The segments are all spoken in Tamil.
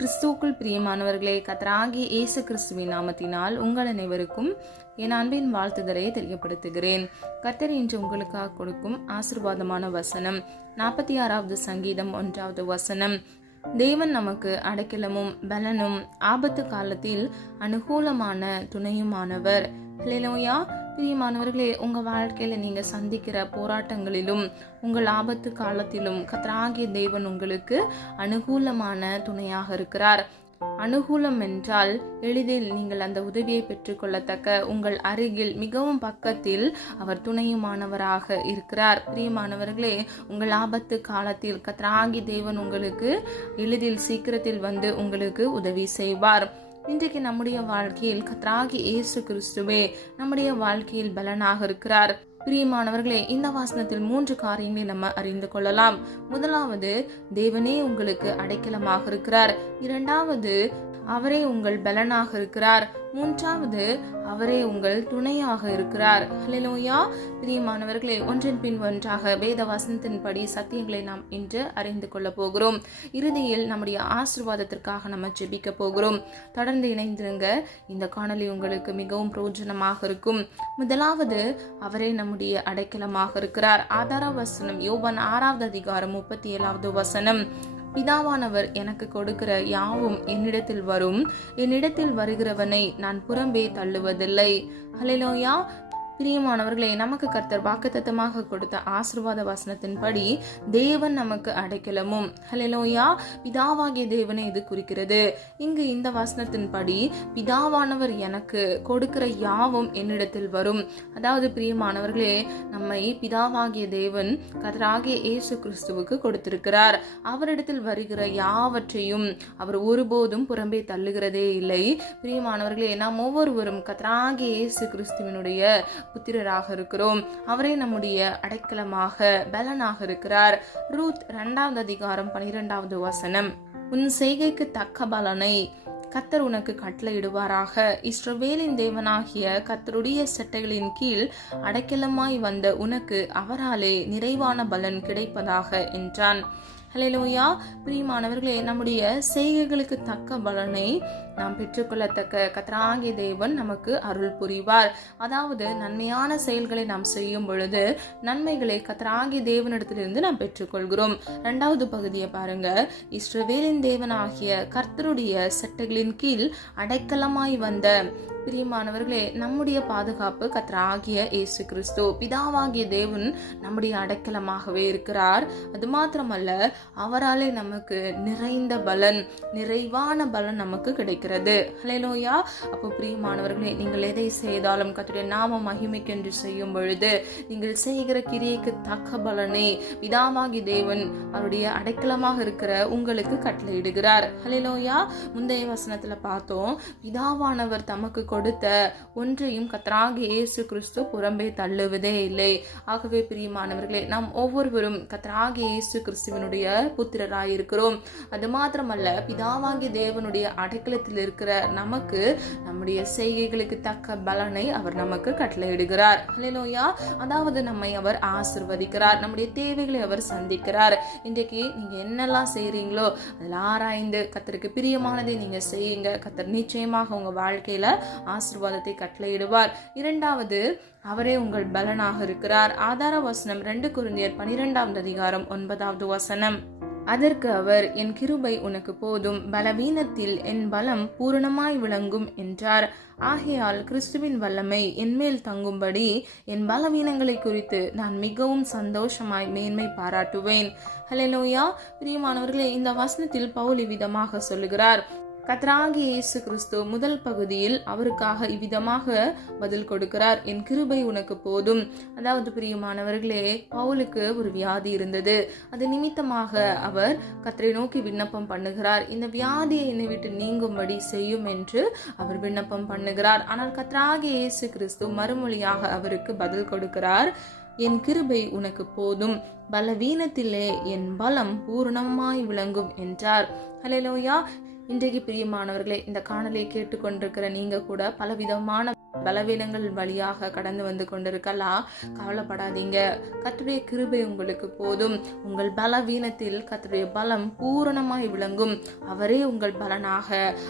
கிறிஸ்துவுக்குள் பிரியமானவர்களே, கர்த்தராகிய இயேசு கிறிஸ்துவின் நாமத்தினால் உங்கள் அனைவருக்கும் என் அன்பின் வாழ்த்துதலை தெரியப்படுத்துகிறேன். கர்த்தர் இன்று உங்களுக்காக கொடுக்கும் ஆசீர்வாதமான வசனம் 46வது சங்கீதம் 1வது வசனம். தேவன் நமக்கு அடைக்கலமும் பலனும் ஆபத்து காலத்தில் அனுகூலமான துணையுமானவர். ஹல்லேலூயா. பிரியமானவர்களே, உங்க வாழ்க்கையில நீங்க சந்திக்கிற போராட்டங்களிலும் உங்கள் ஆபத்து காலத்திலும் கர்த்தராகிய தேவன் உங்களுக்கு அனுகூலமான துணையாக இருக்கிறார். அனுகூலம் என்றால் எளிதில் நீங்கள் அந்த உதவியை பெற்றுக்கொள்ளத்தக்க உங்கள் அருகில் மிகவும் பக்கத்தில் அவர் துணையுமானவராக இருக்கிறார். பிரியமானவர்களே, உங்கள் ஆபத்து காலத்தில் கர்த்தராகிய தேவன் உங்களுக்கு எளிதில் சீக்கிரத்தில் வந்து உங்களுக்கு உதவி செய்வார். இன்றைக்கு நம்முடைய வாழ்க்கையில் கர்த்தராகிய இயேசு கிறிஸ்துவே நம்முடைய வாழ்க்கையில் பலனாக இருக்கிறார். பிரியமானவர்களே, இந்த வசனத்தில் 3 காரியங்களை நம்ம அறிந்து கொள்ளலாம். முதலாவது, தேவனே உங்களுக்கு அடைக்கலமாக இருக்கிறார். இரண்டாவது, அவரே உங்கள் பலனாக இருக்கிறார். மூன்றாவது, அவரே உங்கள் துணையாக இருக்கிறார். ஹல்லேலூயா. பிரியமானவர்களே, ஒன்றின் பின் ஒன்றாக வேத வசனத்தின்படி சத்தியங்களை நாம் இன்று அறிந்து கொள்ள போகிறோம். இறுதியில் நம்முடைய ஆசீர்வாதத்திற்காக நம்ம ஜெபிக்க போகிறோம். தொடர்ந்து இணைந்திருங்க. இந்த காணொளி உங்களுக்கு மிகவும் பிரயோஜனமாக இருக்கும். முதலாவது, அவரே நம்முடைய அடைக்கலமாக இருக்கிறார். ஆதார வசனம் யோவான் 6வது அதிகாரம் 37வது வசனம். பிதாவானவர் எனக்கு கொடுக்கிற யாவும் என்னிடத்தில் வரும், என்னிடத்தில் வருகிறவனை நான் புறம்பே தள்ளுவதில்லை. ஹல்லேலூயா. பிரியமானவர்களே, நமக்கு கர்த்தர் வாக்குத்தத்தமாக கொடுத்த ஆசீர்வாத வசனத்தின்படி தேவன் நமக்கு அடைக்கலமும், ஹல்லேலூயா, பிதாவாகிய தேவனை இது குறிக்கிறது. இங்கு இந்த வசனத்தின்படி பிதாவானவர் எனக்கு கொடுக்கிற யாவும் என்னிடத்தில் வரும். அதாவது பிரியமானவர்களே, நம்மை பிதாவாகிய தேவன் கர்த்தராகிய இயேசு கிறிஸ்துவுக்கு கொடுத்திருக்கிறார். அவரிடத்தில் வருகிற யாவற்றையும் அவர் ஒருபோதும் புறம்பே தள்ளுகிறதே இல்லை. பிரியமானவர்களே, நாம் ஒவ்வொருவரும் கர்த்தராகிய இயேசு கிறிஸ்துவினுடைய புத்திரராக இருக்கிறோம். அவரே நம்முடைய அடைக்கலமாக பலனாக இருக்கிறார். ரூத் 2வது அதிகாரம் 12வது வசனம். உன் செய்கைக்கு தக்க பலனை கர்த்தர் உனக்கு கட்டளையிடுவாராக. இஸ்ரவேலின் தேவனாகிய கர்த்தருடைய சட்டைகளின் கீழ் அடைக்கலமாய் வந்த உனக்கு அவராலே நிறைவான பலன் கிடைப்பதாக என்றான். ஹல்லேலூயா. பிரியமானவர்களே, நம்முடைய செய்கைகளுக்கு தக்க பலனை நாம் பெற்றுக்கொள்ளத்தக்க கர்த்தராகிய தேவன் நமக்கு அருள் புரிவார். அதாவது நன்மையான செயல்களை நாம் செய்யும் பொழுது நன்மைகளை கர்த்தராகிய தேவனிடத்திலிருந்து நாம் பெற்றுக்கொள்கிறோம். 2வது பகுதியை பாருங்க. இஸ்ரவேலின் தேவனாகிய கர்த்தருடைய சட்டைகளின் கீழ் அடைக்கலமாய் வந்த. பிரியமானவர்களே, நம்முடைய பாதுகாப்பு கர்த்தராகிய இயேசு கிறிஸ்து பிதாவாகிய தேவன் நம்முடைய அடைக்கலமாகவே இருக்கிறார். அது மாத்திரமல்ல, அவராலே நமக்கு நிறைந்த பலன், நிறைவான பலன் நமக்கு கிடைக்கிறது. ஹல்லேலூயா. அப்போ பிரியமானவர்களே, நீங்கள் எதை செய்தாலும் கர்த்தருடைய நாம மகிமைக்கென்று செய்யும் பொழுது நீங்கள் செய்கிற கிரியைக்கு தக்க பலனை பிதாவாகிய தேவன் அவருடைய அடைக்கலமாக இருக்கிற உங்களுக்கு கட்டளையிடுகிறார். ஹல்லேலூயா. முந்தைய வசனத்துல பார்த்தோம், பிதாவானவர் தமக்கு கொடுத்த ஒன்றையும் கர்த்தராகிய இயேசு கிறிஸ்து புறம்பே தள்ளுவதே இல்லை. ஆகவே பிரியமானவர்களே, நாம் ஒவ்வொருவரும் கர்த்தராகிய இயேசு கிறிஸ்துவினுடைய புத்திரராயிருக்கிறோம். அது மாத்திரமல்ல, பிதாவாகிய தேவனுடைய அடைக்கலத்தில் இருக்கிற நமக்கு நம்முடைய செய்கைகளுக்கு தக்க பலனை அவர் நமக்கு கட்டளையிடுகிறார். ஹல்லேலூயா. அதாவது நம்மை அவர் ஆசீர்வதிக்கிறார், நம்முடைய தேவைகளை அவர் சந்திக்கிறார். இன்றைக்கு நீங்க என்னெல்லாம் செய்றீங்களோ அதில் ஆராய்ந்து கர்த்தருக்கு பிரியமானதை நீங்க செய்யுங்க. கர்த்தர் நிச்சயமாக உங்க வாழ்க்கையில ஆசீர்வாதத்தை கட்டளையிடுவார். இரண்டாவது, அவரே உங்கள் பலனாக இருக்கிறார். ஆதார வசனம் 2 கொரிந்தியர் 12வது அதிகாரம் 9வது வசனம். அதற்கு அவர், என் கிருபை உனக்கு போதும், பலவீனத்தில் என் பலம் பூரணமாய் விளங்கும் என்றார். ஆகையால் கிறிஸ்துவின் வல்லமை என்மேல் தங்கும்படி என் பலவீனங்களை குறித்து நான் மிகவும் சந்தோஷமாய் மேன்மை பாராட்டுவேன். ஹல்லேலூயா. பிரியமானவர்களே, இந்த வசனத்தில் பவுல் இவ்விதமாக சொல்லுகிறார். கர்த்தராகிய இயேசு கிறிஸ்து முதல் பகுதியில் அவருக்காக இவ்விதமாக பதில் கொடுக்கிறார், என் கிருபை உனக்கு போதும். அதாவது பிரியமானவர்களே, பவுலுக்கு ஒரு வியாதி இருந்தது. அது நிமித்தமாக அவர் கர்த்தரை நோக்கி விண்ணப்பம் பண்ணுகிறார். இந்த வியாதியை என்னை விட்டு நீங்கும்படி செய்யும் என்று அவர் விண்ணப்பம் பண்ணுகிறார். ஆனால் கர்த்தராகிய இயேசு கிறிஸ்து மறுமொழியாக அவருக்கு பதில் கொடுக்கிறார், என் கிருபை உனக்கு போதும், பலவீனத்திலே என் பலம் பூரணமாய் விளங்கும் என்றார். ஹல்லேலூயா. இன்றைக்கு பிரியமானவர்களே, இந்த காணொலியை கேட்டுக்கொண்டிருக்கிற நீங்க கூட பலவிதமான பலவீனங்கள் வழியாக கடந்து வந்து கொண்டிருக்கலாம். கவலைப்படாதீங்க, கர்த்தருடைய கிருபை உங்களுக்கு போதும். உங்கள் பலவீனத்தில் கர்த்தருடைய பலம் பூரணமாய் விளங்கும். அவரே உங்கள் பலனாக,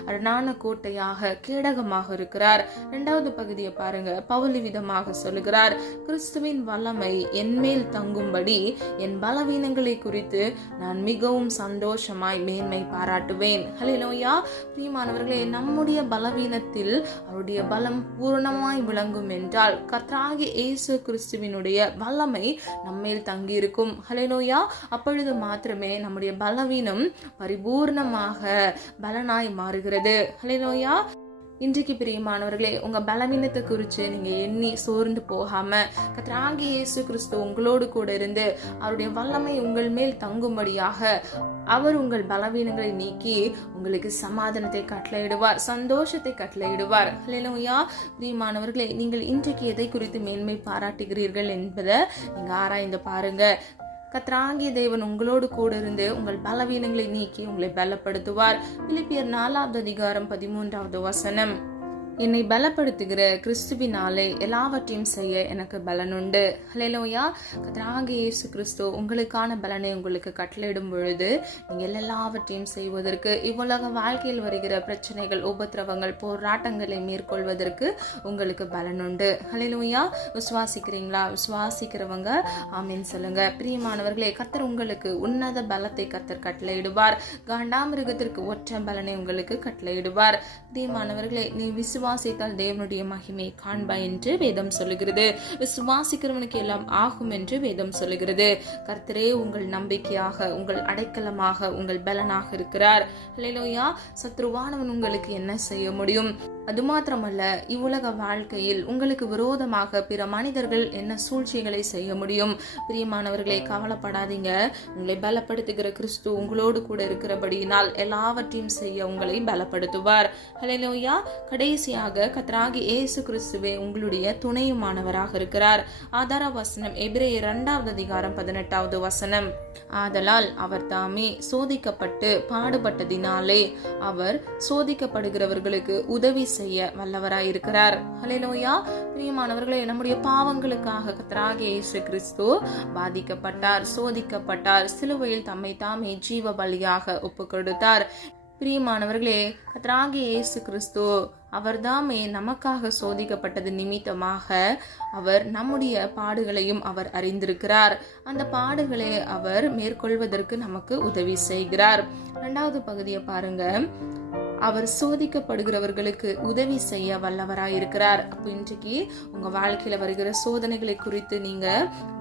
அரணான கோட்டையாக, கேடகமாக இருக்கிறார். 2வது பகுதியை பாருங்க. பவுல் விதமாக சொல்லுகிறார், கிறிஸ்துவின் வல்லமை என்மேல் தங்கும்படி என் பலவீனங்களை குறித்து நான் மிகவும் சந்தோஷமாய் மேன்மை பாராட்டுவேன். ஹல்லேலூயா. பிரியமானவர்களே, நம்முடைய பலவீனத்தில் அவருடைய பலம் பூரணமாய் விளங்கும் என்றால் கர்த்தராகிய இயேசு கிறிஸ்துவினுடைய வல்லமை நம்மேல் தங்கியிருக்கும். ஹல்லேலூயா. அப்பொழுது மாத்திரமே நம்முடைய பலவீனம் பரிபூர்ணமாக பலனாய் மாறுகிறது. ஹல்லேலூயா. இன்றைக்கு பிரியமானவர்களே, உங்க பலவீனத்தை குறித்து நீங்க எண்ணி சோர்ந்து போகாம கர்த்தராகிய இயேசு கிறிஸ்து உங்களோடு கூட இருந்து அவருடைய வல்லமை உங்கள் மேல் தங்கும்படியாக அவர் உங்கள் பலவீனங்களை நீக்கி உங்களுக்கு சமாதானத்தை கட்டளையிடுவார், சந்தோஷத்தை கட்டளையிடுவார். ஹல்லேலூயா. பிரியமானவர்களே, நீங்கள் இன்றைக்கு எதை குறித்து மேன்மை பாராட்டுகிறீர்கள் என்பதை நீங்க ஆராய்ந்து பாருங்க. கர்த்தராகிய தேவன் உங்களோடு கூட இருந்து உங்கள் பலவீனங்களை நீக்கி உங்களை பலப்படுத்துவார். பிலிப்பியர் 4வது அதிகாரம் 13வது வசனம். என்னை பலப்படுத்துகிற கிறிஸ்துவினாலே எல்லாவற்றையும் செய்ய எனக்கு பலனுண்டு. ஹல்லேலூயா. கர்த்தராகிய இயேசு கிறிஸ்து உங்களுக்கான பலனை உங்களுக்கு கட்டளையிடும் பொழுது நீங்கள் எல்லாவற்றையும் செய்வதற்கு, இவ்வுலக வாழ்க்கையில் வருகிற பிரச்சனைகள், உபத்திரவங்கள், போராட்டங்களை மேற்கொள்வதற்கு உங்களுக்கு பலனுண்டு. ஹல்லேலூயா. விசுவாசிக்கிறீங்களா? விசுவாசிக்கிறவங்க ஆமென் சொல்லுங்க. பிரியமானவர்களே, கர்த்தர் உங்களுக்கு உன்னத பலத்தை கர்த்தர் கட்டளையிடுவார். காண்டாமிருகத்திற்கு ஒற்ற பலனை உங்களுக்கு கட்டளையிடுவார். பிரியமானவர்களே, நீ விசுவாசித்தால் தேவனுடைய மகிமையை காண்பாய் என்று வேதம் சொல்லுகிறது. விசுவாசிக்கிறவனுக்கு எல்லாம் ஆகும் என்று வேதம் சொல்லுகிறது. கர்த்தரே உங்கள் நம்பிக்கையாக, உங்கள் அடைக்கலமாக, உங்கள் பலனாக இருக்கிறார். ஹல்லேலூயா. சத்ருவானவன் உங்களுக்கு என்ன செய்ய முடியும்? அது மாத்திரமல்ல, இவ்வுலக வாழ்க்கையில் உங்களுக்கு விரோதமாக பிற மனிதர்கள் என்ன சூழ்ச்சிகளை செய்ய முடியும்? பிரியமானவர்களே, கவலைப்படாதீங்க. உங்களை பலப்படுத்துகிற கிறிஸ்து உங்களோடு கூட இருக்கிறபடியினால் எல்லாவற்றையும் செய்ய உங்களை பலப்படுத்துவார். ஹல்லேலூயா. கடைசியாக கர்த்தராகிய இயேசு கிறிஸ்துவே உங்களுடைய துணையுமானவராக இருக்கிறார். ஆதார வசனம் எபிரேயர் 2வது அதிகாரம் 18வது வசனம். ஆதலால் அவர் தாமே சோதிக்கப்பட்டு பாடுபட்டதினாலே அவர் சோதிக்கப்படுகிறவர்களுக்கு உதவி செய்ய வல்லவராயிருக்கிறார். ஹல்லேலூயா. பிரியமானவர்களே, நம்முடைய பாவங்களுக்காக கர்த்தராகிய இயேசு கிறிஸ்து பாதிக்கப்பட்டார், சோதிக்கப்பட்டார், சிலுவையில் தம்மை தாமே ஜீவ பலியாக ஒப்பு கொடுத்தார். பிரியமானவர்களே, கர்த்தராகிய இயேசு கிறிஸ்து அவர்தாமே நமக்காக சோதிக்கப்பட்டது நிமித்தமாக அவர் நம்முடைய பாடுகளையும் அவர் அறிந்திருக்கிறார். அந்த பாடுகளை அவர் மேற்கொள்வதற்கு நமக்கு உதவி செய்கிறார். 2வது பகுதியை பாருங்க. அவர் சோதிக்கப்படுகிறவர்களுக்கு உதவி செய்ய வல்லவராயிருக்கிறார். அப்போ இன்றைக்கு உங்க வாழ்க்கையில வருகிற சோதனைகளை குறித்து நீங்க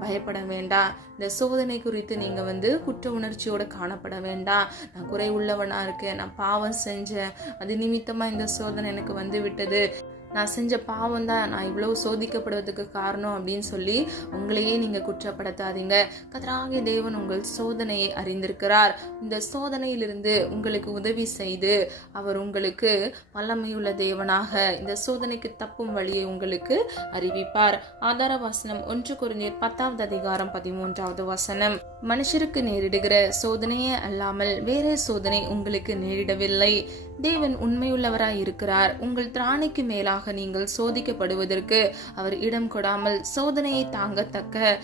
பயப்பட வேண்டாம். இந்த சோதனை குறித்து நீங்க குற்ற உணர்ச்சியோட காணப்பட வேண்டாம். நான் குறை உள்ளவனா இருக்கேன், நான் பாவம் செஞ்சேன், அது நிமித்தமா இந்த சோதனை எனக்கு விட்டது, நான் செஞ்ச பாவம் தான் நான் இவ்வளவு சோதிக்கப்படுவதற்கு காரணம் அப்படின்னு சொல்லி உங்களையே நீங்க குற்றப்படுத்தாதீங்க. கர்த்தராகிய தேவன் உங்கள் சோதனையை அறிந்திருக்கிறார். இந்த சோதனையிலிருந்து உங்களுக்கு உதவி செய்து அவர் உங்களுக்கு வல்லமையுள்ள தேவனாக இந்த சோதனைக்கு தப்பும் வழியை உங்களுக்கு அறிவிப்பார். ஆதார வசனம் 1 கொரிந்தியர் 10வது அதிகாரம் 13வது வசனம். மனுஷருக்கு நேரிடுகிற சோதனையே அல்லாமல் வேறே சோதனை உங்களுக்கு நேரிடவில்லை. தேவன் உண்மையுள்ளவராய் இருக்கிறார். உங்கள் திராணிக்கு மேலாக நீங்கள் சோதிக்கப்படுவதற்கு அவர் இடம் கொடாமல் சோதனையை தாங்கத்தக்க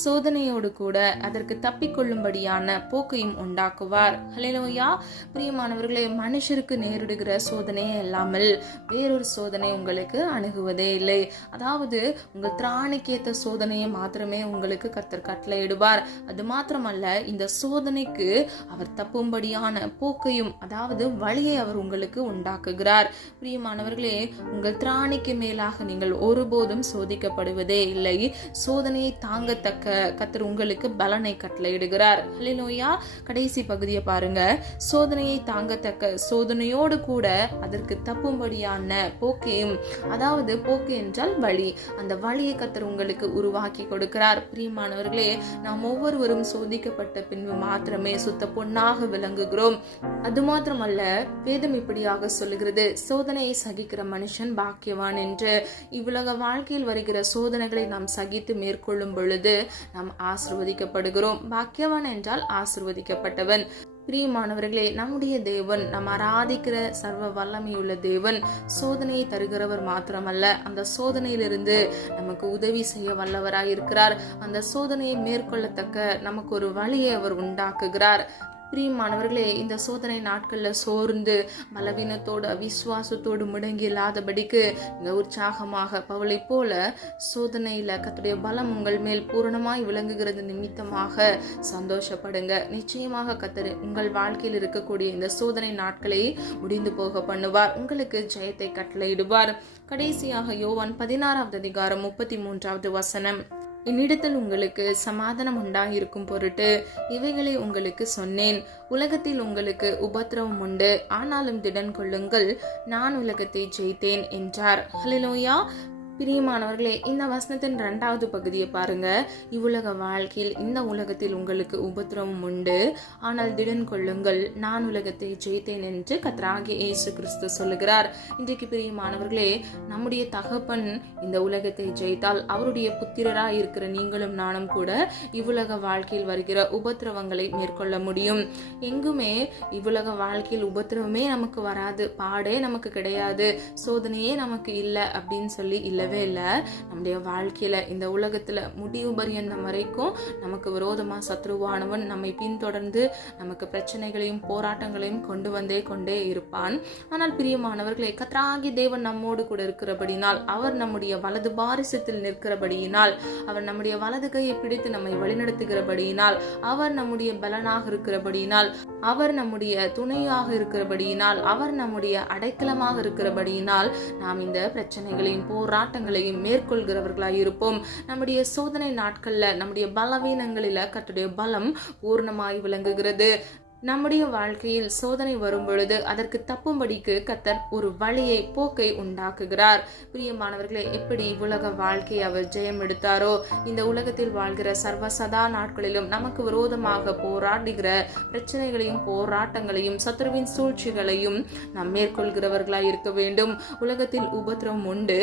சோதனையோடு கூட அதற்கு தப்பிக்கொள்ளும்படியான போக்கையும் உண்டாக்குவார். ஹல்லேலூயா. பிரியமானவர்களே, மனுஷருக்கு நேரிடுகிற சோதனையே இல்லாமல் வேறொரு சோதனை உங்களுக்கு அணுகுவதே இல்லை. அதாவது உங்கள் திராணிக்கேத்த சோதனையை மாத்திரமே உங்களுக்கு கர்த்தர் கட்டளையிடுவார். அது மாத்திரமல்ல, இந்த சோதனைக்கு அவர் தப்பும்படியான போக்கையும், அதாவது வழியை அவர் உங்களுக்கு உண்டாக்குகிறார். பிரியமானவர்களே, உங்கள் திராணிக்கு மேலாக நீங்கள் ஒருபோதும் சோதிக்கப்படுவதே இல்லை. சோதனையை தாங்கத்தக்க கர்த்தர் உங்களுக்கு பலனை கட்டளையிடுகிறார். ஹல்லேலூயா. கடைசி பகுதியை பாருங்க. சோதனையை தாங்கத்தக்க சோதனையோடு கூட அதற்கு தப்பும்படியான போக்கையும், அதாவது போக்கு என்றால் வழி, அந்த வழியை கர்த்தர் உங்களுக்கு உருவாக்கி கொடுக்கிறார். பிரியமானவர்களே, நாம் ஒவ்வொருவரும் சோதிக்கப்பட்ட பின்பு மாத்திரமே சுத்த பொன்னாக விளங்குகிறோம். அது மாத்திரமல்ல, வேதம் இப்படியாக சொல்லுகிறது, சோதனையை சகிக்கிற மனுஷன் பாக்கியவான் என்று. இவ்வுலக வாழ்க்கையில் வருகிற சோதனைகளை நாம் சகித்து மேற்கொள்ளும் பொழுது நாம் ஆசீர்வதிக்கப்படுகிறோம். பாக்கியவான் என்றால் ஆசீர்வதிக்கப்பட்டவன். பிரியமானவர்களே, நம்முடைய தேவன், நாம் ஆராதிக்கிற சர்வ வல்லமையுள்ள தேவன் சோதனையை தருகிறவர் மாத்திரமல்ல, அந்த சோதனையிலிருந்து நமக்கு உதவி செய்ய வல்லவராய் இருக்கிறார். அந்த சோதனையை மேற்கொள்ளத்தக்க நமக்கு ஒரு வழியை அவர் உண்டாக்குகிறார். பிரியமானவர்களே, இந்த சோதனை நாட்கள்ல சோர்ந்து பலவீனத்தோடு அவிசுவாசத்தோடு முடங்கி இல்லாதபடிக்கு இந்த உற்சாகமாக பவுலை போல சோதனையில கர்த்தருடைய பலம் உங்கள் மேல் பூரணமாய் விளங்குகிறது நிமித்தமாக சந்தோஷப்படுங்க. நிச்சயமாக கர்த்தர் உங்கள் வாழ்க்கையில் இருக்கக்கூடிய இந்த சோதனை நாட்களை முடிந்து போக பண்ணுவார். உங்களுக்கு ஜெயத்தை கட்டளையிடுவார். கடைசியாக யோவான் 16வது அதிகாரம் 33வது வசனம், என்னிடத்தில் உங்களுக்கு சமாதானம் உண்டாயிருக்கும் பொருட்டு இவைகளை உங்களுக்கு சொன்னேன். உலகத்தில் உங்களுக்கு உபத்திரவம் உண்டு, ஆனாலும் திடன் கொள்ளுங்கள், நான் உலகத்தை ஜெயித்தேன் என்றார். ஹல்லேலூயா. பிரியமானவர்களே, இந்த வசனத்தின் 2வது பகுதியை பாருங்க. இவ்வுலக வாழ்க்கையில் இந்த உலகத்தில் உங்களுக்கு உபத்திரவம் உண்டு, ஆனால் திடன் கொள்ளுங்கள், நான் உலகத்தை ஜெயித்தேன் என்று கர்த்தராகிய இயேசு கிறிஸ்து சொல்லுகிறார். இன்றைக்கு பிரியமானவர்களே, நம்முடைய தகப்பன் இந்த உலகத்தை ஜெயித்தால் அவருடைய புத்திரராய் இருக்கிற நீங்களும் நானும் கூட இவ்வுலக வாழ்க்கையில் வருகிற உபத்திரவங்களை மேற்கொள்ள முடியும். எங்குமே இவ்வுலக வாழ்க்கையில் உபத்திரவமே நமக்கு வராது, பாடே நமக்கு கிடையாது, சோதனையே நமக்கு இல்லை அப்படின்னு சொல்லி இல்லை இல்லை. நம்முடைய வாழ்க்கையில இந்த உலகத்துல முடிவு பரியந்தம் வரைக்கும் நமக்கு விரோதமா சத்ருவானவன் நம்மை பின்தொடர்ந்து நமக்கு பிரச்சனைகளையும் போராட்டங்களையும் கொண்டே இருப்பான். ஆனால் பிரியமானவர்களே, கர்த்தராகிய தேவன் நம்மோடு கூட இருக்கிறபடினால், அவர் நம்முடைய வலது பாரிசத்தில் நிற்கிறபடியினால், அவர் நம்முடைய வலது கையை பிடித்து நம்மை வழிநடத்துகிறபடியினால், அவர் நம்முடைய பலனாக இருக்கிறபடியினால், அவர் நம்முடைய துணையாக இருக்கிறபடியினால், அவர் நம்முடைய அடைக்கலமாக இருக்கிறபடியினால், நாம் இந்த பிரச்சனைகளையும் போராட்டங்களையும் மேற்கொள்கிறவர்களாய் இருப்போம். நம்முடைய சோதனை நாட்கள்ல நம்முடைய பலவீனங்களில கர்த்தருடைய பலம் பூர்ணமாய் விளங்குகிறது. நம்முடைய வாழ்க்கையில் சோதனை வரும் பொழுது அதற்கு தப்பும்படிக்கு கர்த்தர் ஒரு வழியை, போக்கை உண்டாக்குகிறார். பிரியமானவர்களே, எப்படி உலக வாழ்க்கையை அவர் ஜெயம் எடுத்தாரோ, இந்த உலகத்தில் வாழ்கிற சர்வசதா நாட்களிலும் நமக்கு விரோதமாக போராடுகிற பிரச்சனைகளையும் போராட்டங்களையும் சத்ருவின் சூழ்ச்சிகளையும் நாம் மேற்கொள்கிறவர்களாய் இருக்க வேண்டும். உலகத்தில் உபத்திரவம் உண்டு,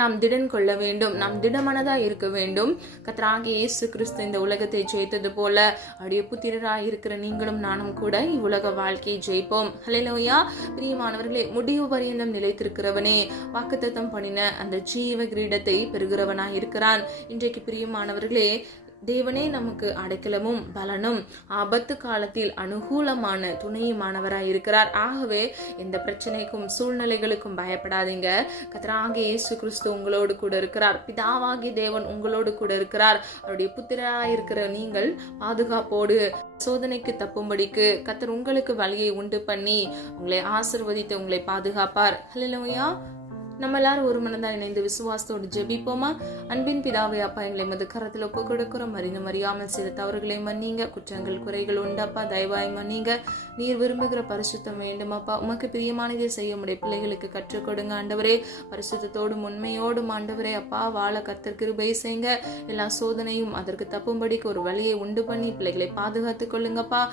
நாம் திடன் கொள்ள வேண்டும், நாம் திடமனதா இருக்க வேண்டும். கர்த்தராகிய இயேசு கிறிஸ்து இந்த உலகத்தை ஜெயித்தது போல அவருடைய புத்திரராய் இருக்கிற நீங்களும் நானும் கூட இவ்வுலக வாழ்க்கையை ஜெயிப்போம். ஹல்லேலூயா. பிரியமானவர்களே, முடிவு பரியந்தம் நிலைத்திருக்கிறவனே வாக்குத்தத்தம் பண்ணின அந்த ஜீவ கிரீடத்தை பெறுகிறவனாய் இருக்கிறான். இன்றைக்கு பிரியமானவர்களே, தேவனே நமக்கு அடைக்கலமும் பலனும் ஆபத்து காலத்தில் அனுகூலமான துணையுமானவராய் இருக்கிறார். ஆகவே எந்த பிரச்சனைக்கும் சூழ்நிலைகளுக்கும் பயப்படாதீங்க. கர்த்தராகிய இயேசு கிறிஸ்து உங்களோடு கூட இருக்கிறார். பிதாவாகிய தேவன் உங்களோடு கூட இருக்கிறார். அவருடைய புத்திரராய் இருக்கிற நீங்கள் பாதுகாப்போடு சோதனைக்கு தப்பும்படிக்கு கர்த்தர் உங்களுக்கு வழியை உண்டு பண்ணி உங்களை ஆசீர்வதித்து உங்களை பாதுகாப்பார். ஹல்லேலூயா. நம்ம எல்லாரும் ஒரு மனதா இணைந்து விசுவாசத்தோடு ஜெபிப்போமா? அன்பின் பிதாவே அப்பா, எங்களை மது கரத்தில் ஒப்பு கொடுக்கிறோம். அறியாமல் சில தவறுகளை மன்னிங்க, குற்றங்கள் குறைகள் உண்டப்பா, தயவாய் மன்னிங்க. நீர் விரும்புகிற பரிசுத்தம் வேண்டுமாப்பா. உமக்கு பிரியமானதை செய்ய முடிய பிள்ளைகளுக்கு கற்றுக் கொடுங்க ஆண்டவரே. பரிசுத்தத்தோடும் உண்மையோடும் ஆண்டவரே அப்பா வாழ கர்த்தர் கிருபை செய்யுங்க. எல்லா சோதனையும் அதற்கு தப்பும்படிக்கு ஒரு வழியை உண்டு பண்ணி பிள்ளைகளை பாதுகாத்துக் கொள்ளுங்கப்பா.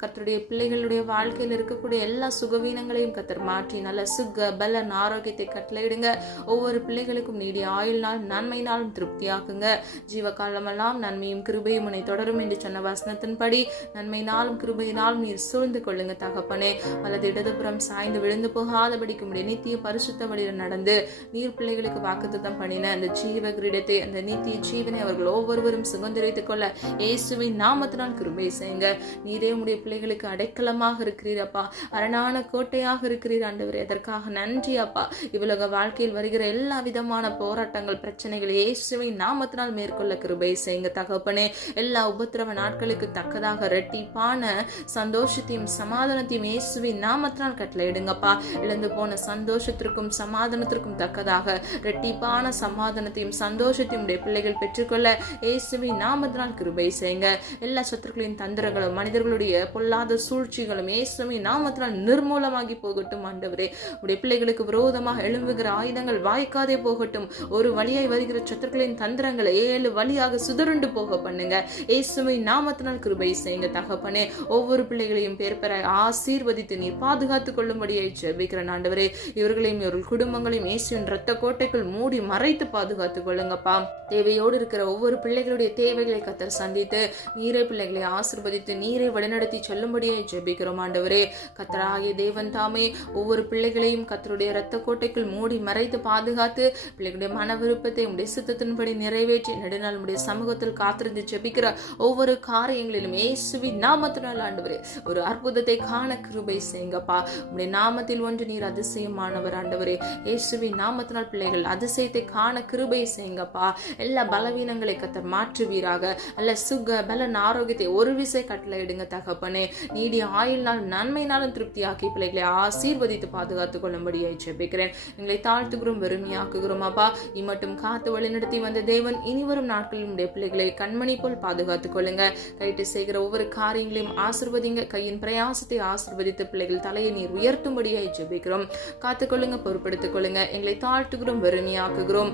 கர்த்தருடைய பிள்ளைகளுடைய வாழ்க்கையில் இருக்கக்கூடிய எல்லா சுகவீனங்களையும் கர்த்தர் மாற்றி நல்ல சுக பலன் ஆரோக்கியத்தை கட்டளையிடுங்க. ஒவ்வொரு பிள்ளைகளுக்கும் நீடிய ஆயுள்னால் நன்மையினாலும் திருப்தியாக்குங்க. ஜீவ காலமெல்லாம் நன்மையும் கிருபையும் உன்னை தொடரும் என்று சொன்ன வசனத்தின்படி நன்மையினாலும் கிருபையினாலும் நீர் சூழ்ந்து கொள்ளுங்க தகப்பனே. வலது இடதுபுறம் சாய்ந்து விழுந்து போகாதபடிக்கு முடிய நித்திய பரிசுத்த வழியில் நடந்து நீர் பிள்ளைகளுக்கு வாக்குத்தத்தம் பண்ணின அந்த ஜீவ கிரீடத்தை, அந்த நித்திய ஜீவனை அவர்கள் ஒவ்வொருவரும் சுதந்திரித்துக் கொள்ள இயேசுவின் நாமத்தினால் கிருபை செய்யுங்க. நீரே உடைய பிள்ளைகளுக்கு அடைக்கலமாக இருக்கிறீர் அப்பா, அரணான கோட்டையாக இருக்கிறீர் ஆண்டவரே. அதற்காக நன்றி அப்பா. இவ்வுலக வாழ்க்கையில் வருகிற எல்லா விதமான போராட்டங்கள் பிரச்சனைகள் இயேசுவின் நாமத்தினால் மேற்கொள்ள கிருபை செய்யுங்க தகப்பனே. எல்லா உபத்திரவ நாட்களுக்கு தக்கதாக இரட்டிப்பான சந்தோஷத்தையும் சமாதானத்தையும் இயேசுவின் நாமத்தினால் கட்டளையிடுங்கப்பா. இழந்து போன சந்தோஷத்திற்கும் சமாதானத்திற்கும் தக்கதாக இரட்டிப்பான சமாதானத்தையும் சந்தோஷத்தையும் உடைய பிள்ளைகள் பெற்றுக்கொள்ள இயேசுவின் நாமத்தினால் கிருபை செய்யுங்க. எல்லா சத்துருக்களின் தந்திரங்களும் மனிதர்களுடைய பொல்லாத சூழ்ச்சிகளும் இயேசுவின் நாமத்தினால் நிர்மூலமாகி போகட்டும் ஆண்டவரே. உடைய பிள்ளைகளுக்கு விரோதமாக எழும்புகிற ஆயுதங்கள் வாய்க்காதே போகட்டும். ஒரு வழியாய் வருகிற சத்துருக்களின் தந்திரங்களை 7 வழியாக சுதறுண்டு போக பண்ணுங்க. இயேசுவின் நாமத்தினால் கிருபை செய்யுங்க தகப்பனே. ஒவ்வொரு பிள்ளைகளையும் பேர் பெற ஆசீர்வதித்து நீர் பாதுகாத்துக் கொள்ளும்படியை ஜெபிக்கிறேன் ஆண்டவரே. இவர்களையும் இவர்கள் குடும்பங்களையும் இயேசுவின் இரத்த கோட்டைக்குள் மூடி மறைத்து பாதுகாத்துக் கொள்ளுங்கப்பா. தேவையோடு இருக்கிற ஒவ்வொரு பிள்ளைகளுடைய தேவைகளை கர்த்தர் சந்தித்து நீரே பிள்ளைகளை ஆசீர்வதித்து நீரை வழிநடத்தி சொல்லும்படியே ஜெபிக்கிறோம் ஆண்டவரே. கர்த்தராகிய தேவன் தாமே ஒவ்வொரு பிள்ளைகளையும் கர்த்தருடைய இரத்த கோட்டைக்குள் மூடி மறைத்து பாதுகாத்து பிள்ளைகளுடைய மன விருப்பத்தை உடைய சித்தத்தின்படி நிறைவேற்றி நெடுநாள் உடைய சமூகத்தில் காத்திருந்து ஜெபிக்கிற ஒவ்வொரு காரியங்களிலும் இயேசுவின் நாமத்தினால் ஆண்டவரே ஒரு அற்புதத்தை காண கிருபை செய்யுங்கப்பா. உடைய நாமத்தில் ஒன்று நீர் அதிசயமானவர் ஆண்டவரே. இயேசுவின் நாமத்தினால் பிள்ளைகள் அதிசயத்தை காண கிருபை செய்யுங்கப்பா. எல்லா பலவீனங்களை கர்த்தர் மாற்றுவீராக. அல்ல சுக பலன் ஆரோக்கியத்தை ஒரு விசை கட்டளை இடுங்க தகப்பனே. நீடிய ஆயுள்னாலும் நன்மையினாலும் திருப்தியாக்கி பிள்ளைகளை ஆசீர்வதித்து பாதுகாத்துக் கொள்ளும்படியாய் ஜெபிக்கிறேன். எங்களை தாழ்த்துகிறோம், வெறுமையாக்குகிறோம் அப்பா. இம்மட்டும் காத்து வழிநடத்தி வந்த தேவன் இனிவரும் நாட்களில் உடைய பிள்ளைகளை கண்மணி போல் பாதுகாத்துக் கொள்ளுங்க. கைட்டு செய்கிற ஒவ்வொரு காரியங்களையும் ஆசீர்வதிங்க. கையின் பிரயாசத்தை ஆசீர்வதித்து பிள்ளைகள் தலையை நீர் உயர்த்தும்படியாய் ஜெபிக்கிறோம். காத்துக்கொள்ளுங்க, பொறுப்படுத்திக் கொள்ளுங்க. எங்களை தாழ்த்துகிறோம், வெறுமையாக்குகிறோம்.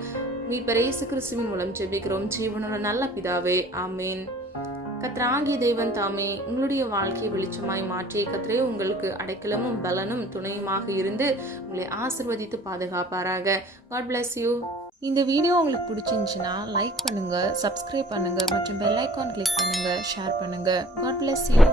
மீட்பர் இயேசு கிறிஸ்துவின் மூலம் ஜெபிக்கிறோம் ஜீவனுள்ள நல்ல பிதாவே, ஆமீன். கர்த்தராகிய தேவன் தாமே உங்களுடைய வாழ்க்கையை வெளிச்சமாய் மாற்றி கர்த்தரே உங்களுக்கு அடைக்கலமும் பலனும் துணையுமாக இருந்து உங்களை ஆசீர்வதித்து பாதுகாப்பாராக. God bless you. இந்த வீடியோ உங்களுக்கு பிடிச்சிருந்துச்சுன்னா லைக் பண்ணுங்க, சப்ஸ்கிரைப் பண்ணுங்க மற்றும் பெல் ஐகான் கிளிக் பண்ணுங்க, ஷேர் பண்ணுங்க. God bless you.